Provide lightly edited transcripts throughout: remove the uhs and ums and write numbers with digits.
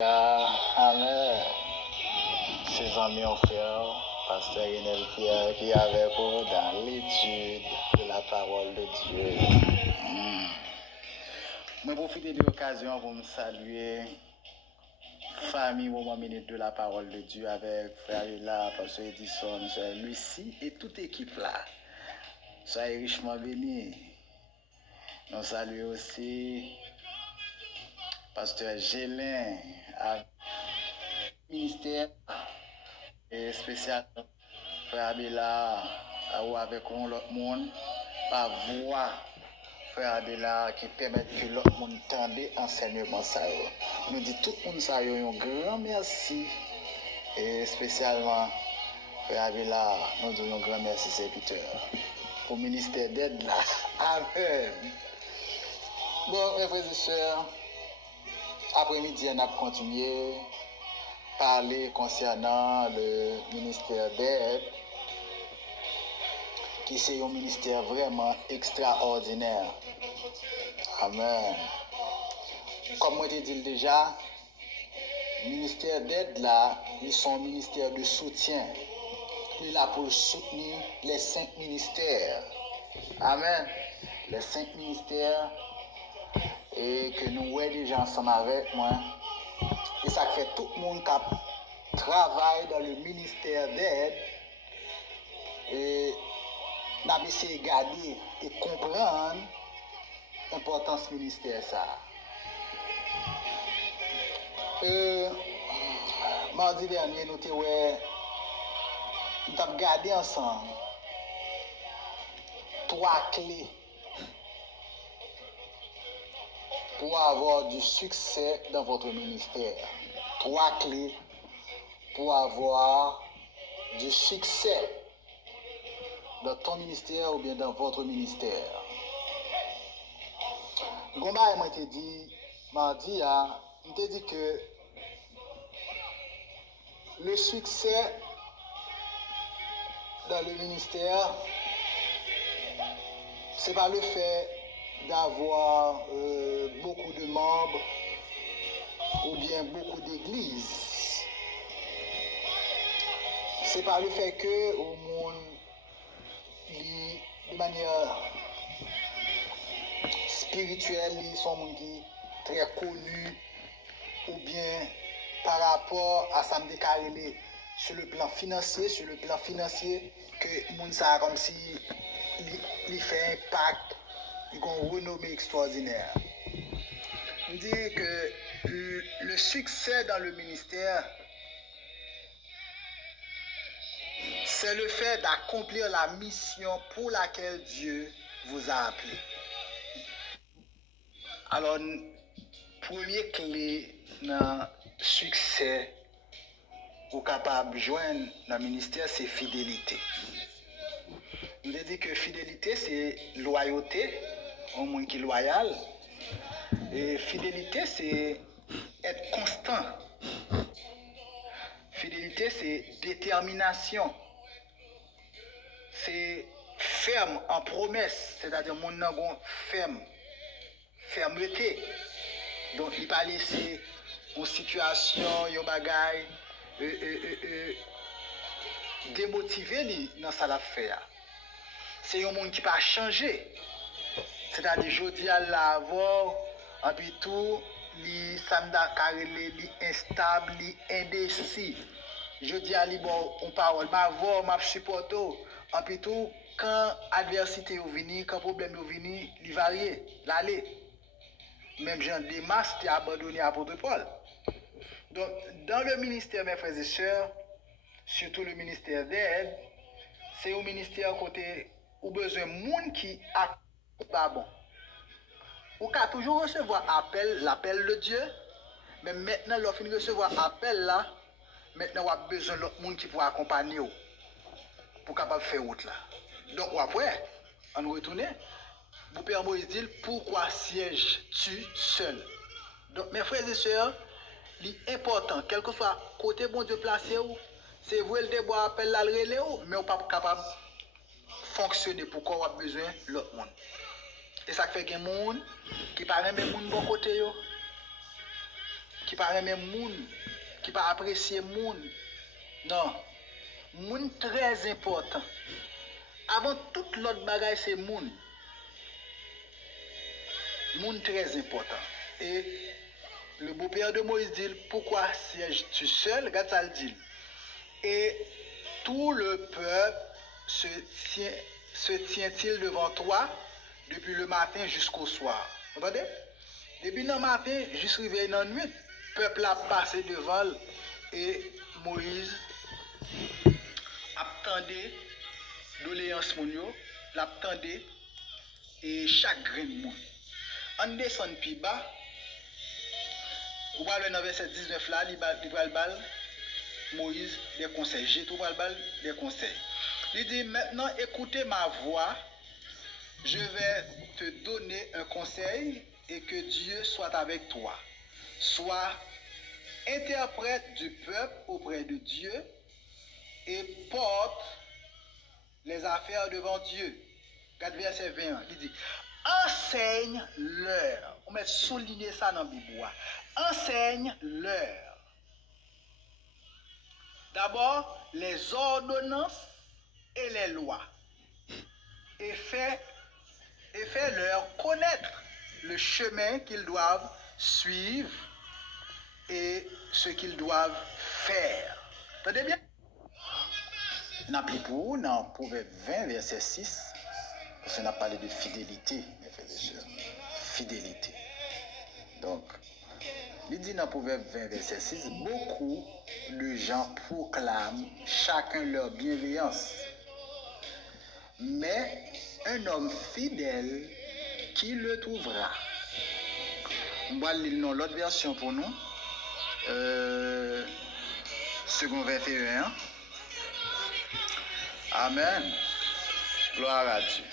Amen. Ses amis ont fait, Pasteur Renel Pierre, qui est avec vous dans l'étude de la parole de Dieu. Je profite de l'occasion pour me saluer, famille, moment minute de la parole de Dieu avec Frère Hila, Pasteur Edison, Sœur Lucie et toute équipe là. Soyez richement bénis. Nous saluons aussi Pasteur Gélin, ministère et spécial Frère Abela, ou avec l'autre monde, par voix Frère Abela qui permet que l'autre monde tende enseignement ça. Nous dit tout le monde ça un grand merci et spécialement Frère Abela, nous disons un grand merci serviteur pour le ministère d'aide là. Amen. Bon, mes frères et sœurs, après-midi, on a continué à parler concernant le ministère d'aide, qui est un ministère vraiment extraordinaire. Amen. Comme moi je dit déjà, le ministère d'aide là, ils sont un ministère de soutien. Il est là pour soutenir les 5 ministères. Amen. Les 5 ministères et que nous voyons déjà ensemble avec moi. Et ça fait tout le monde qui travaille dans le ministère d'aide. Et nous avons essayé de garder et comprendre l'importance du ministère. Ça. Mardi dernier, nous avons gardé ensemble 3 clés pour avoir du succès dans votre ministère. 3 clés pour avoir du succès dans ton ministère ou bien dans votre ministère. Gomba m'a dit mardi, il t'a dit que le succès dans le ministère, c'est pas le fait d'avoir beaucoup de membres ou bien beaucoup d'églises. C'est pas le fait que au monde de manière spirituelle, ils sont très connus ou bien par rapport à ça me déclaré sur le plan financier que le monde ça comme si il fait impact, il a une renommée extraordinaire. On dit que le succès dans le ministère, c'est le fait d'accomplir la mission pour laquelle Dieu vous a appelé. Alors, première clé dans le succès ou capable de joindre dans le ministère, c'est fidélité. On dit que fidélité, c'est loyauté, un monde qui est loyal. Et fidélité, c'est être constant. Fidélité, c'est détermination. C'est ferme en promesse, c'est-à-dire mon nom fermeté. Donc, il va laisser une situation, une bagaille, démotiver dans sa affaire. C'est un monde qui va changer. C'est-à-dire, je dis à l'avant, et puis tout, li samda carré, li instable, li indécis. Je dis à lui, bon, on parole, ma voix, ma supporte, et puis tout, quand adversité est venue, quand problème est venu, il varie, l'aller. Même Jean Demas était abandonné à l'apôtre Paul. Donc, dans le ministère, mes frères et sœurs, surtout le ministère d'aide, c'est un ministère côté où besoin de monde qui a pas bon. Ou qu'à toujours recevoir l'appel de Dieu, mais maintenant, lorsqu'on recevoir l'appel là, maintenant, on a besoin de l'autre monde qui pourra accompagner vous pour capable faire route là. Donc, après, on retourne. Mon père Moïse dit pourquoi sièges-tu seul? Donc, mes frères et sœurs, l'important, quel que soit côté bon Dieu placé, c'est vous le déboire appel là, mais on pas capable de fonctionner pour qu'on a besoin de l'autre monde. Et ça fait qu'il y a des gens qui ne parlent même pas bon côté. qui pas aimer moun, qui pas apprécier moun. Non. Moun très important. Avant toute l'autre bagaille, c'est moun. Moun très important. Et le beau-père de Moïse dit, pourquoi sièges-tu seul? Regarde ça le dit. Et tout le peuple se tient-il devant toi depuis le matin jusqu'au soir. Vous entendez? Depuis le matin jusqu'à réveiller dans la nuit, le peuple a passé devant et Moïse attendait doléance moun yo, l'attendait et chaque grain de monde. On descend plus bas. Ou va le verset 19 là, il va le bal Moïse des conseils. J'ai tout le bal des conseils. Il dit maintenant écoutez ma voix. Je vais te donner un conseil et que Dieu soit avec toi. Sois interprète du peuple auprès de Dieu et porte les affaires devant Dieu. Regarde verset 21. Il dit enseigne-leur. On va souligner ça dans la Bible. Enseigne-leur. D'abord, les ordonnances et les lois. Et fais-leur connaître le chemin qu'ils doivent suivre et ce qu'ils doivent faire. Entendez bien? N'a plus pour vous, dans Proverbe 20, verset 6, parce qu'on a parlé de fidélité, mes frères et sœurs. Fidélité. Donc, il dit dans Proverbe 20, verset 6, beaucoup de gens proclament chacun leur bienveillance. Mais un homme fidèle, qui le trouvera? On va lire dans l'autre version pour nous. Second 21. Amen. Gloire à Dieu.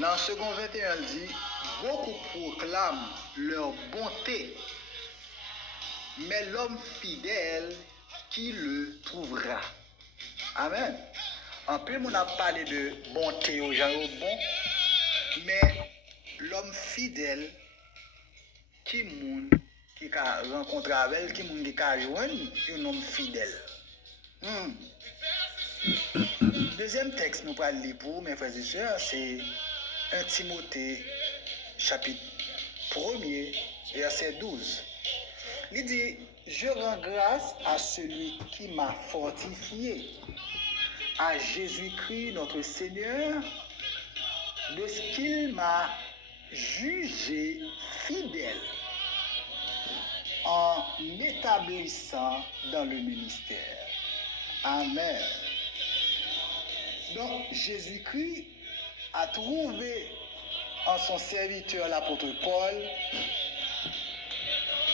Dans second 21, il dit, beaucoup proclament leur bonté, mais l'homme fidèle, qui le trouvera? Amen. En plus, on a parlé de bonté aux gens bon, mais l'homme fidèle, qui a rencontré avec, qui a joindre un homme fidèle. Deuxième texte, nous parlons lire pour mes frères et sœurs, c'est 1 Timothée, chapitre 1er, verset 12. Il dit, je rends grâce à celui qui m'a fortifié, à Jésus-Christ notre Seigneur, de ce qu'il m'a jugé fidèle en m'établissant dans le ministère. Amen. Donc, Jésus-Christ a trouvé en son serviteur l'apôtre Paul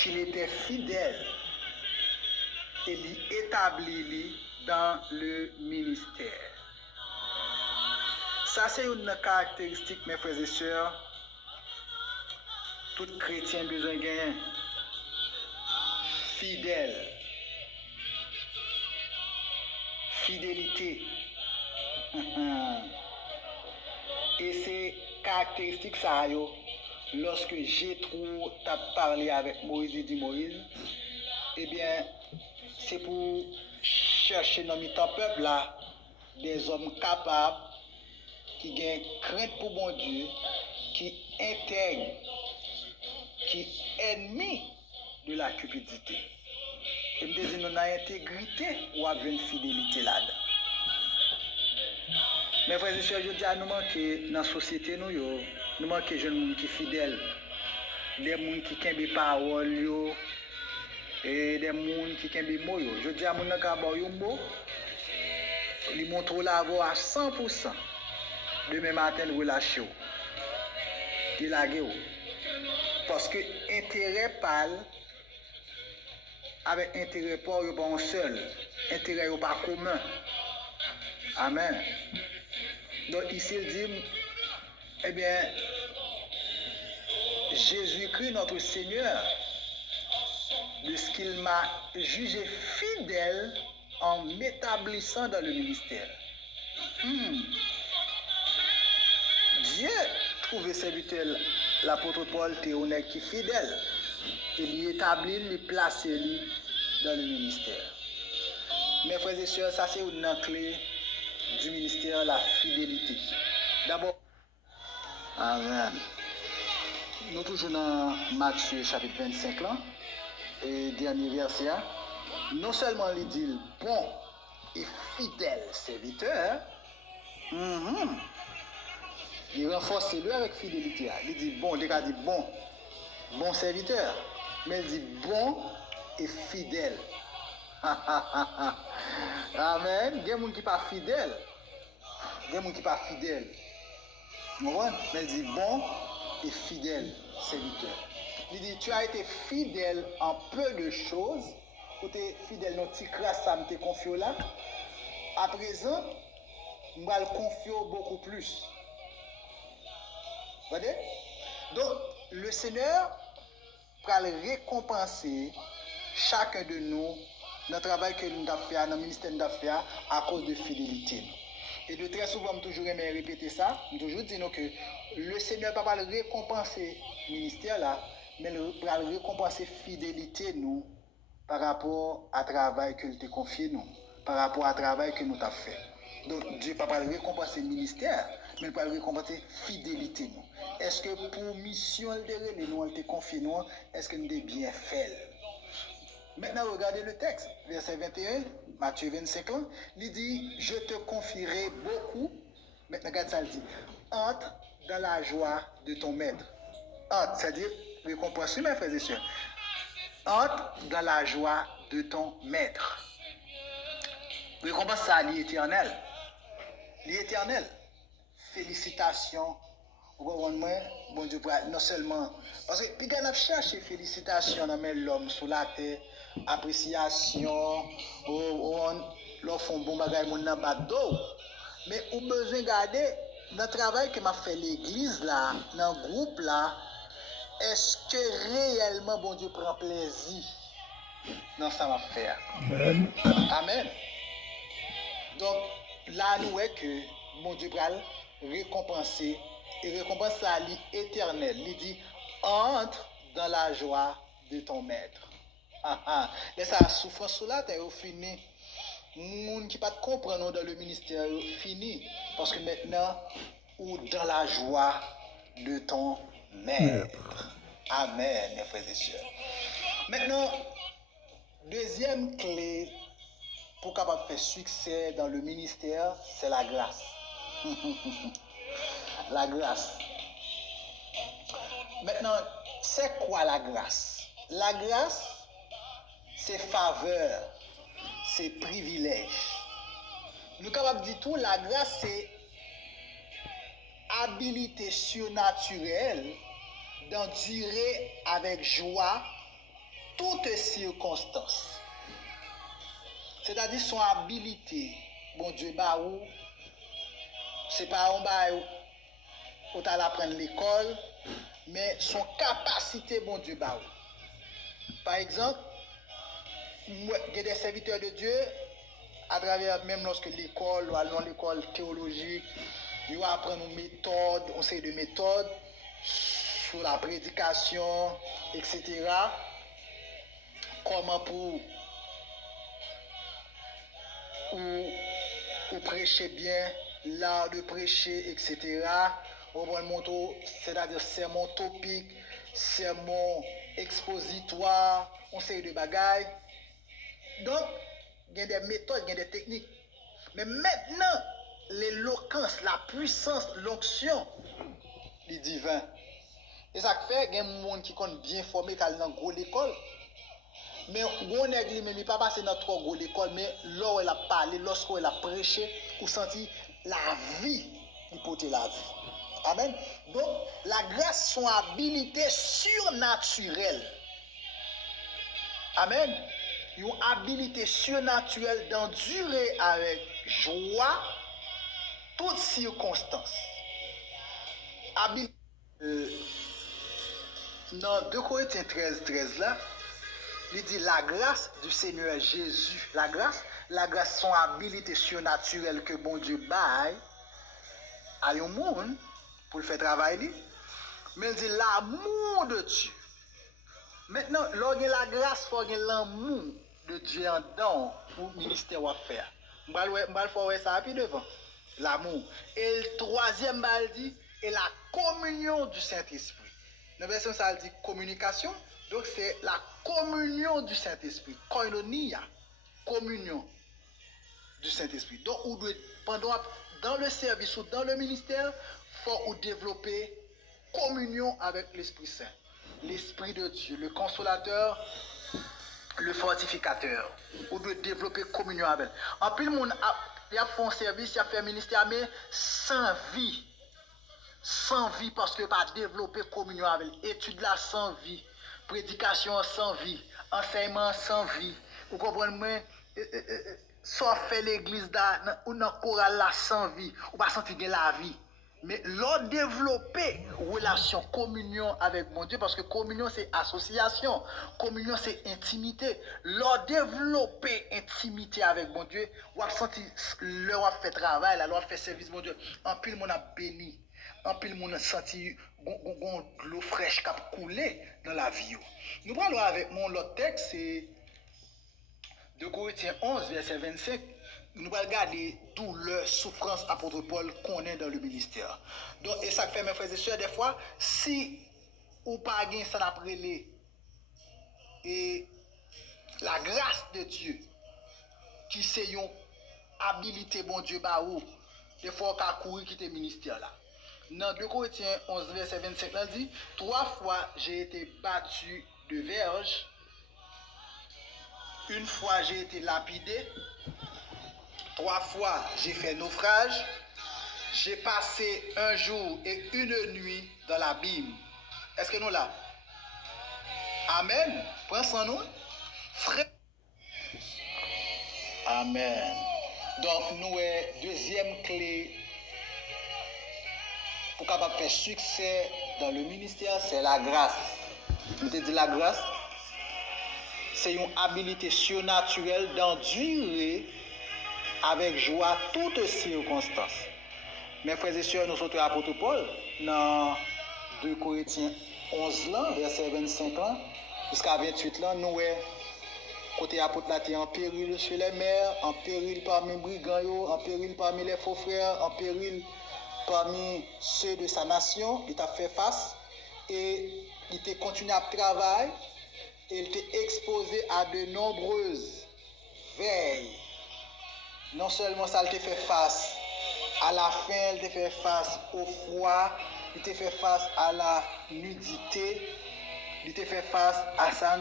qu'il était fidèle et l'établit dans le ministère. Ça, c'est une caractéristique, mes frères et sœurs, tout chrétien besoin de gagner. Fidèle. Fidélité. Et ces caractéristiques, ça, lorsque Jétro t'a parlé avec Moïse et dit Moïse, eh bien, c'est pour chercher dans le peuple là des hommes capables qui ont crainte pour bon Dieu, qui intègrent, qui ennemis de la cupidité. Et me dit, nous avons intégrité ou avons une fidélité là-dedans. Mais frères et sœurs, je dis à nous manquer dans la société, nous manquons de jeunes qui sont fidèles, des gens qui ont des paroles, et des gens qui ont des mots. Je dis à nous manquer ils montrent la voix à 100%. Demain matin, nous relâchons. Ils laguent. Parce que intérêt parle avec intérêt pas un seul. Intérêt pas commun. Amen. Donc ici il dit, eh bien, Jésus-Christ notre Seigneur, de ce qu'il m'a jugé fidèle en m'établissant dans le ministère. Dieu trouvait serviteur l'apôtre Paul était un nèg qui fidèle. Et il établit, il place lui dans le ministère. Mes frères et sœurs, ça c'est une clé du ministère, la fidélité. D'abord, amen. Nous toujours dans Matthieu chapitre 25 là, et dernier verset. Non seulement il dit bon et fidèle serviteur, il renforce lui avec fidélité. Il dit bon, il dit bon serviteur, mais il dit bon et fidèle. Amen. Il y a des gens qui ne sont pas fidèles. Il y a des gens qui ne sont pas fidèles. Mais il dit bon et fidèle serviteur. Il dit tu as été fidèle en peu de choses. Tu es fidèle dans petit crasse, ça me confié là. À présent, je vais le confier beaucoup plus. Vous voyez? Donc, le Seigneur va récompenser chacun de nous dans le travail que nous avons fait, dans le ministère de nous avons fait, à cause de fidélité. Et de très souvent, je toujours aimé répéter ça, je toujours dire que le Seigneur ne va pas récompenser le ministère là, mais il va récompenser fidélité nous par rapport au travail que nous avons confié nous, par rapport au travail que nous avons fait. Donc Dieu ne va pas récompenser le ministère, mais il va récompenser fidélité nous. Est-ce que pour mission de nous, elle confié nous, est-ce que nous avons bien fait? Maintenant, regardez le texte, verset 21, Matthieu 25 ans, il dit, je te confierai beaucoup. Maintenant, regarde ça, il dit, entre dans la joie de ton maître. Entre, c'est-à-dire, récompense, mes frères et sœurs. Entre dans la joie de ton maître. Récompense ça, l'éternel. L'éternel. Félicitations. Bon Dieu, non seulement. Parce que, puis, on a cherché félicitations dans l'homme sur la terre. Appréciation, l'on font bon bagay moun nan baddo. Mais on besoin garder dans le travail que m'a fait l'église là, dans le groupe là, est-ce que réellement bon Dieu prend plaisir dans ça m'a fait? Amen. Amen. Donc là nous est que bon Dieu pral récompenser et récompense ça l'éternel. Il dit entre dans la joie de ton maître. Laisse la souffrance sur la terre, fini. Moun qui pas comprendre dans le ministère, fini. Parce que maintenant, ou dans la joie de ton maître. Amen, mes frères et sœurs. Maintenant, deuxième clé pour capable faire succès dans le ministère, c'est la grâce. La grâce. Maintenant, c'est quoi la grâce? La grâce, c'est faveur, c'est privilège. Nous sommes capables de dire tout, la grâce, c'est habilité surnaturelle d'endurer avec joie toutes circonstances. C'est-à-dire son habilité, bon Dieu, bah ou, c'est pas un bah où tu allais apprendre l'école, mais son capacité, bon Dieu, bah ou. Par exemple, il y a des serviteurs de Dieu, à travers même lorsque l'école, ou dans l'école théologique, ils apprennent une méthode, on sait de méthodes sur la prédication, etc. Comment pour ou prêcher bien, l'art de prêcher, etc. C'est-à-dire sermon topique, sermon expositoire, on sait de bagailles. Donc, il y a des méthodes, il y a des techniques. Mais maintenant, l'éloquence, la puissance, l'onction, les divins. Et ça fait qu'il y a des gens qui sont bien formés qui sont dans une école. Mais on est même pas passé dans trop gros l'école, mais là elle a parlé, lorsqu'elle a prêché, vous senti la vie, il portait la vie. Amen. Donc, la grâce, son habilité surnaturelle. Amen. Une habilité surnaturelle d'endurer avec joie toutes circonstances. Dans 2 Corinthiens 13 là, il dit la grâce du Seigneur Jésus, la grâce son habilité surnaturelle que bon Dieu baille à un monde pour le faire travailler, Mais il dit l'amour de Dieu. Maintenant, lorsque la grâce, il faut l'amour de Dieu en dedans pour le ministère à faire. Je vais faire ça puis devant. L'amour. Et le troisième, il dit, et la communion du Saint-Esprit. Dans la version, ça dit communication. Donc, c'est la communion du Saint-Esprit. Koinonia. Communion du Saint-Esprit. Donc, dans le service ou dans le ministère, il faut développer communion avec l'Esprit Saint. L'Esprit de Dieu, le consolateur, le fortificateur. On doit développer communion avec. En plus, le monde il a fait un service, il a fait un ministère, mais sans vie. Sans vie parce que pas développer communion avec. Étude là sans vie. Prédication sans vie. Enseignement sans vie. Vous comprenez? Ça fait l'église ou dans le choral là sans vie. Ou pas sentir la vie. Mais l'on développer relation, communion avec mon Dieu, parce que communion c'est association, communion c'est intimité. L'on développer intimité avec mon Dieu, ou a senti l'on fait travail, l'on fait service mon Dieu. En pile mon a béni, en pile mon a senti l'eau fraîche qui a coulé dans la vie. Nous parlons avec mon l'autre texte, c'est 2 Corinthiens 11, verset 25. Nous allons regarder douleur, souffrance, apôtre Paul connaît dans le ministère. Donc, et ça fait, mes frères et sœurs, des fois, si ou pas gain ça d'après et la grâce de Dieu, qui c'est une habilité, bon Dieu, bah ou, des fois, on a couru quitter le ministère là. Dans 2 Corinthiens 11, verset 25, là dit, 3 fois j'ai été battu de verge, une fois j'ai été lapidé, 3 fois j'ai fait naufrage, j'ai passé un jour et une nuit dans l'abîme. Est-ce que nous là? Amen. Prends son nom. Frère. Amen. Donc nous deuxième clé pour capable faire succès dans le ministère, c'est la grâce. Je te dis la grâce, c'est une habilité surnaturelle d'endurer avec joie toutes circonstances. Mes frères et sœurs, nous sommes apôtre Paul dans 2 Corinthiens 11 là, verset 25 là, jusqu'à 28 là, nous côté apôtre là, en péril sur les mers, en péril parmi les brigands, en péril parmi les faux frères, en péril parmi ceux de sa nation, il t'a fait face et il t'a continué à travailler et il t'a exposé à de nombreuses veilles. Non seulement ça, il t'a fait face à la faim, il t'a fait face au froid, il t'a fait face à la nudité, il t'a fait face à ça,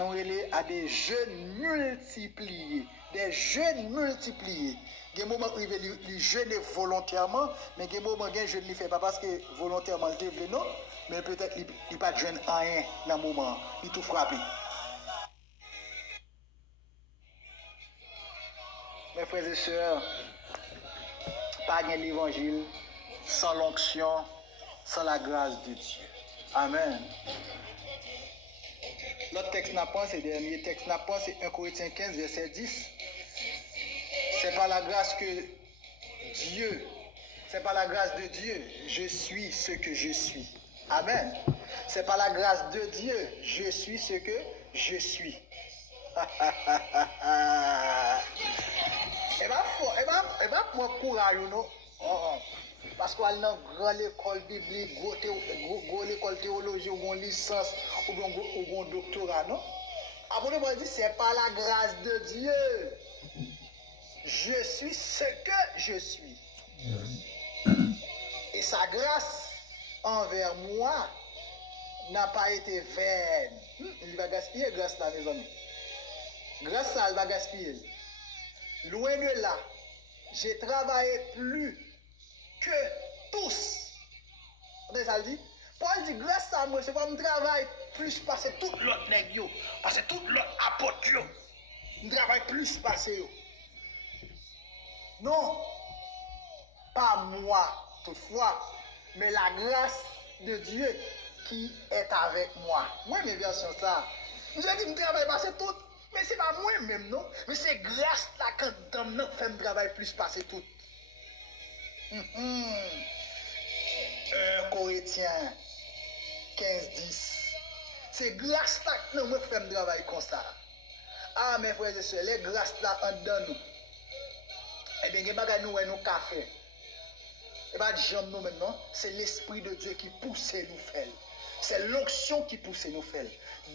à des jeûnes multipliés. Des jeûnes multipliés. Il y a des moments où il jeûne volontairement, mais il y a des moments où il ne le fait pas parce que volontairement il devait non, mais peut-être qu'il n'a pas de jeûne rien dans le moment, il tout frappé. Mes frères et sœurs, pas de l'évangile sans l'onction, sans la grâce de Dieu. Amen. L'autre texte n'a pas, c'est le dernier texte n'a pas, c'est 1 Corinthiens 15, verset 10. C'est par la grâce que Dieu, c'est par la grâce de Dieu, je suis ce que je suis. Amen. C'est par la grâce de Dieu, je suis ce que je suis. Et bien, pour courage, non? Parce qu'on a une grande école biblique, une école théologie, ou une licence, ou un doctorat, non? Après, on dit, c'est par la grâce de Dieu. Je suis ce que je suis. Et sa grâce envers moi n'a pas été vaine. Il va gaspiller grâce là, mes amis. Grâce là, il va gaspiller. Loin de là, j'ai travaillé plus que tous. Vous avez ça dit? Paul dit, grâce à moi, c'est pas mon travail plus passer tout l'autre nègre, passer tout l'autre apôtre. Je travaille plus passer. Non, pas moi toutefois, mais la grâce de Dieu qui est avec moi. Moi, mes versions ça. Je dis, je travaille passer tout. Mais c'est pas moi-même, non? Mais c'est grâce là quand je fais un travail plus passer tout. 1 Corinthiens 15, 10. C'est grâce là que nous faisons travail comme ça. Ah, mes frères et sœurs, les grâces là en dedans nous. Eh bien, il y a nous et nous café. Et pas de jambes nous maintenant, c'est l'Esprit de Dieu qui pousse nous faire. C'est l'onction qui pousse nous faire.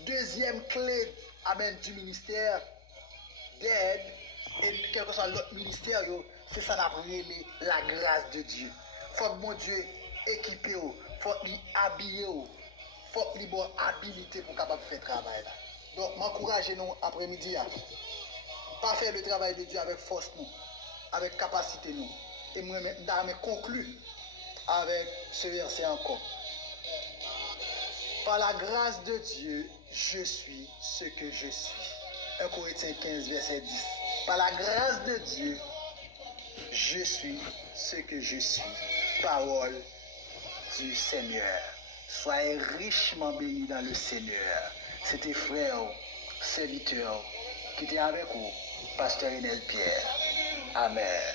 Deuxième clé, amen, du ministère d'aide, et quel que soit l'autre ministère, c'est ça la grâce de Dieu. Faut que mon Dieu équipe, faut qu'il habille, faut qu'il ait bonne habilité pour capable faire travail là. Donc, m'encouragez nous après-midi à pas faire le travail de Dieu avec force nous, avec capacité nous. Et moi, je conclue avec ce verset encore. Par la grâce de Dieu, je suis ce que je suis. 1 Corinthiens 15, verset 10. Par la grâce de Dieu, je suis ce que je suis. Parole du Seigneur. Soyez richement bénis dans le Seigneur. C'était frère, serviteur, qui était avec vous, Pasteur Enel Pierre. Amen.